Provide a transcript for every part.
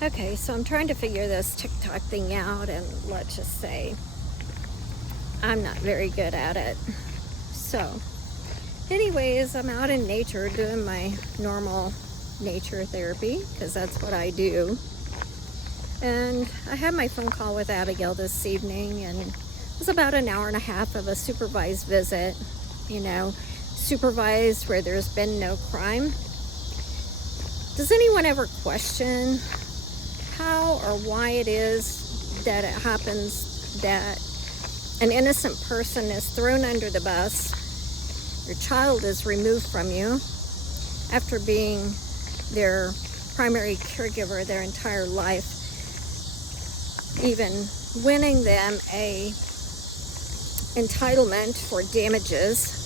Okay, so I'm trying to figure this TikTok thing out, and let's just say I'm not very good at it. So, anyways, I'm out in nature doing my normal nature therapy, because that's what I do. And I had my phone call with Abigail this evening, and it was about an hour and a half of a supervised visit. Supervised where there's been no crime. Does anyone ever question how or why it is that it happens that an innocent person is thrown under the bus, your child is removed from you after being their primary caregiver their entire life, even winning them a entitlement for damages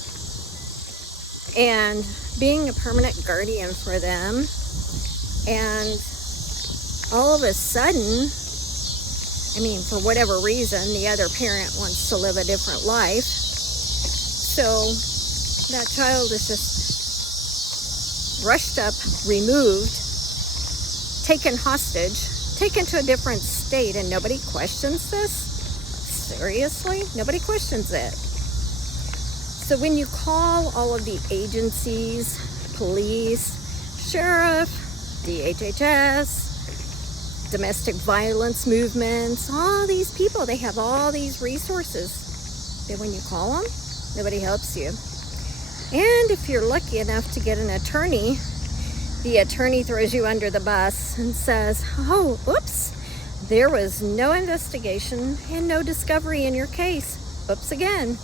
and being a permanent guardian for them, and all of a sudden, for whatever reason, the other parent wants to live a different life. So that child is just rushed up, removed, taken hostage, taken to a different state, and nobody questions this? Seriously? Nobody questions it. So when you call all of the agencies, police, sheriff, DHHS, domestic violence movements, all these people, they have all these resources. But when you call them, nobody helps you. And if you're lucky enough to get an attorney, the attorney throws you under the bus and says, oh, oops, there was no investigation and no discovery in your case. Oops again.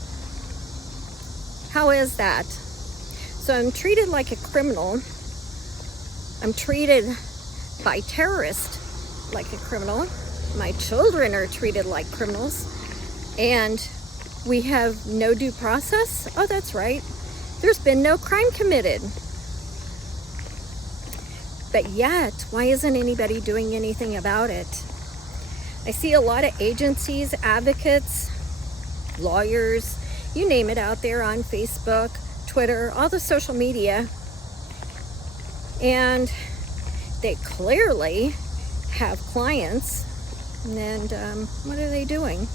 How is that? So I'm treated like a criminal. I'm treated by terrorists like a criminal. My children are treated like criminals. And we have no due process? Oh, that's right. There's been no crime committed. But yet, why isn't anybody doing anything about it? I see a lot of agencies, advocates, lawyers, you name it, out there on Facebook, Twitter, all the social media. And they clearly have clients. And what are they doing?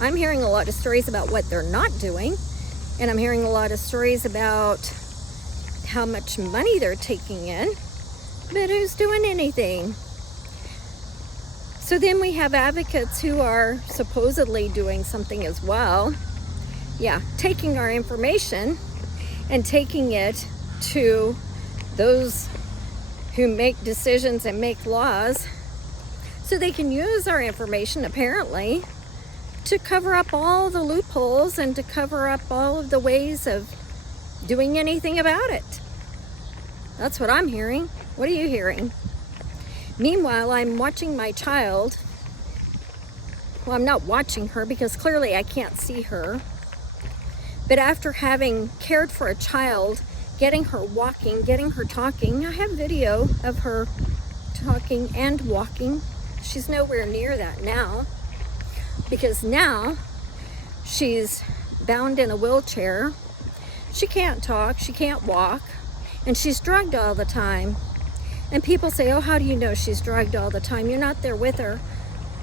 I'm hearing a lot of stories about what they're not doing. And I'm hearing a lot of stories about how much money they're taking in. But who's doing anything? So then we have advocates who are supposedly doing something as well. Yeah, taking our information and taking it to those who make decisions and make laws so they can use our information, apparently, to cover up all the loopholes and to cover up all of the ways of doing anything about it. That's what I'm hearing. What are you hearing? Meanwhile, I'm watching my child. Well, I'm not watching her because clearly I can't see her. But after having cared for a child, getting her walking, getting her talking, I have video of her talking and walking. She's nowhere near that now, because now she's bound in a wheelchair. She can't talk, she can't walk, and she's drugged all the time. And people say, oh, how do you know she's drugged all the time? You're not there with her.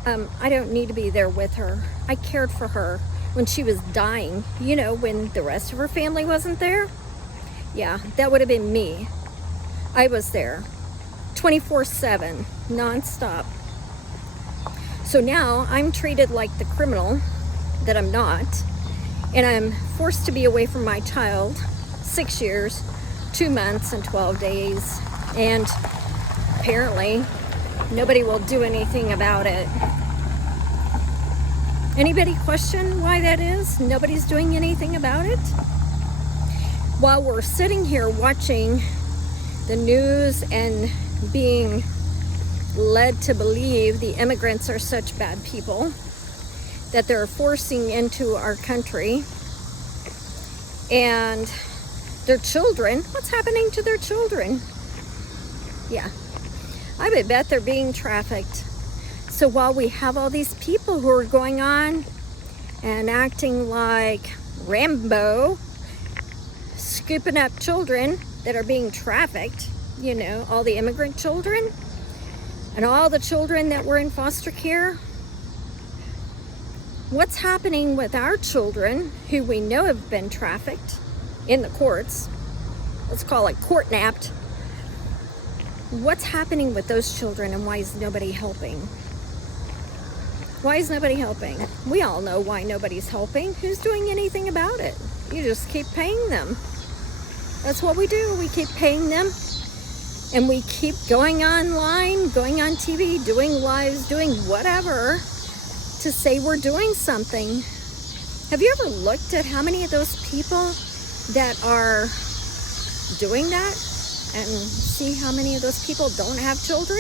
I don't need to be there with her. I cared for her when she was dying, when the rest of her family wasn't there. Yeah, that would have been me. I was there 24/7, nonstop. So now I'm treated like the criminal that I'm not, and I'm forced to be away from my child 6 years, 2 months, and 12 days. And apparently nobody will do anything about it. Anybody question why that is? Nobody's doing anything about it? While we're sitting here watching the news and being led to believe the immigrants are such bad people that they're forcing into our country, and their children, what's happening to their children? Yeah, I would bet they're being trafficked. So while we have all these people who are going on and acting like Rambo, scooping up children that are being trafficked, all the immigrant children, And all the children that were in foster care, what's happening with our children who we know have been trafficked in the courts? Let's call it CourtNapped. What's happening with those children, and why is nobody helping? Why is nobody helping? We all know why nobody's helping. Who's doing anything about it? You just keep paying them. That's what we do. We keep paying them, and we keep going online, going on TV, doing lives, doing whatever to say we're doing something. Have you ever looked at how many of those people that are doing that and see how many of those people don't have children?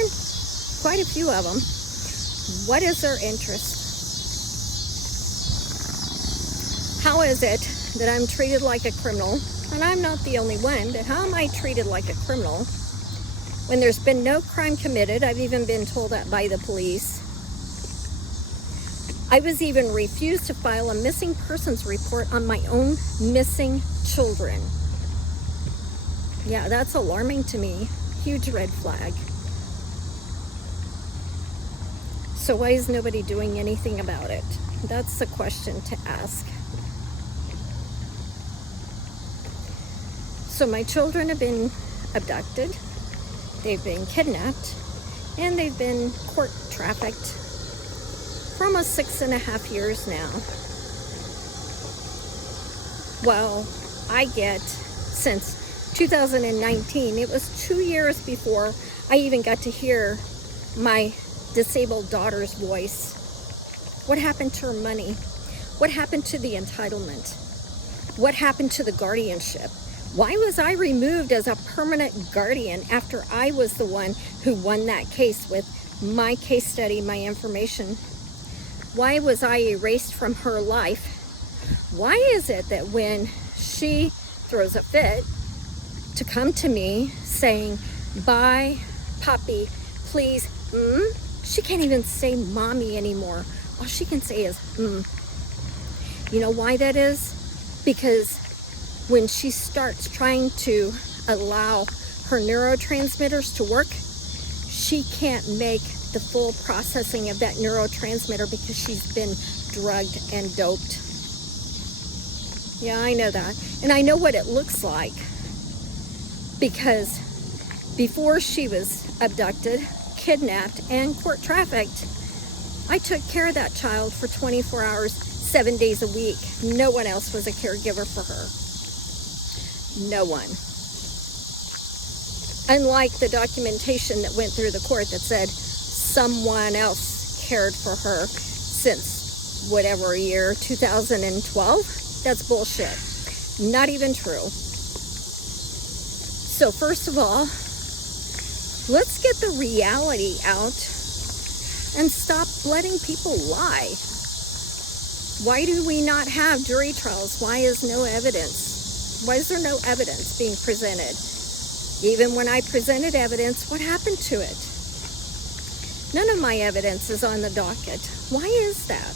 Quite a few of them. What is their interest? How is it that I'm treated like a criminal? And I'm not the only one, but how am I treated like a criminal when there's been no crime committed? I've even been told that by the police. I was even refused to file a missing persons report on my own missing children. Yeah, that's alarming to me. Huge red flag. So why is nobody doing anything about it? That's the question to ask. So my children have been abducted, they've been kidnapped, and they've been court trafficked for almost 6.5 years now. Well, I get, since 2019, it was 2 years before I even got to hear my disabled daughter's voice. What happened to her money? What happened to the entitlement? What happened to the guardianship? Why was I removed as a permanent guardian after I was the one who won that case with my case study, my information? Why was I erased from her life? Why is it that when she throws a fit to come to me saying, bye, puppy, please, she can't even say mommy anymore. All she can say is, You know why that is? Because when she starts trying to allow her neurotransmitters to work, she can't make the full processing of that neurotransmitter because she's been drugged and doped. Yeah, I know that. And I know what it looks like, because before she was abducted, kidnapped, and court trafficked, I took care of that child for 24 hours, 7 days a week. No one else was a caregiver for her. No one. Unlike the documentation that went through the court that said someone else cared for her since whatever year, 2012, that's bullshit. Not even true. So first of all, let's get the reality out and stop letting people lie. Why do we not have jury trials? Why is no evidence? Why is there no evidence being presented? Even when I presented evidence, what happened to it? None of my evidence is on the docket. Why is that?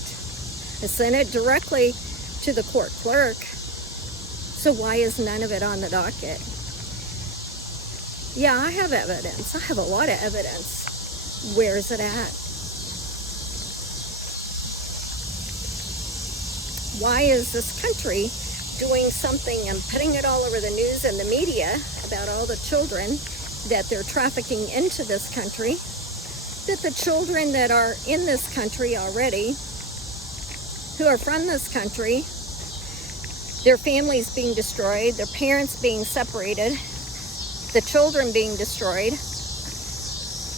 I sent it directly to the court clerk. So why is none of it on the docket? Yeah, I have evidence. I have a lot of evidence. Where is it at? Why is this country doing something and putting it all over the news and the media about all the children that they're trafficking into this country, that the children that are in this country already, who are from this country, their families being destroyed, their parents being separated, the children being destroyed,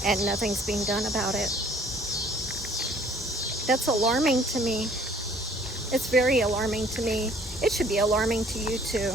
and nothing's being done about it. That's alarming to me. It's very alarming to me. It should be alarming to you too.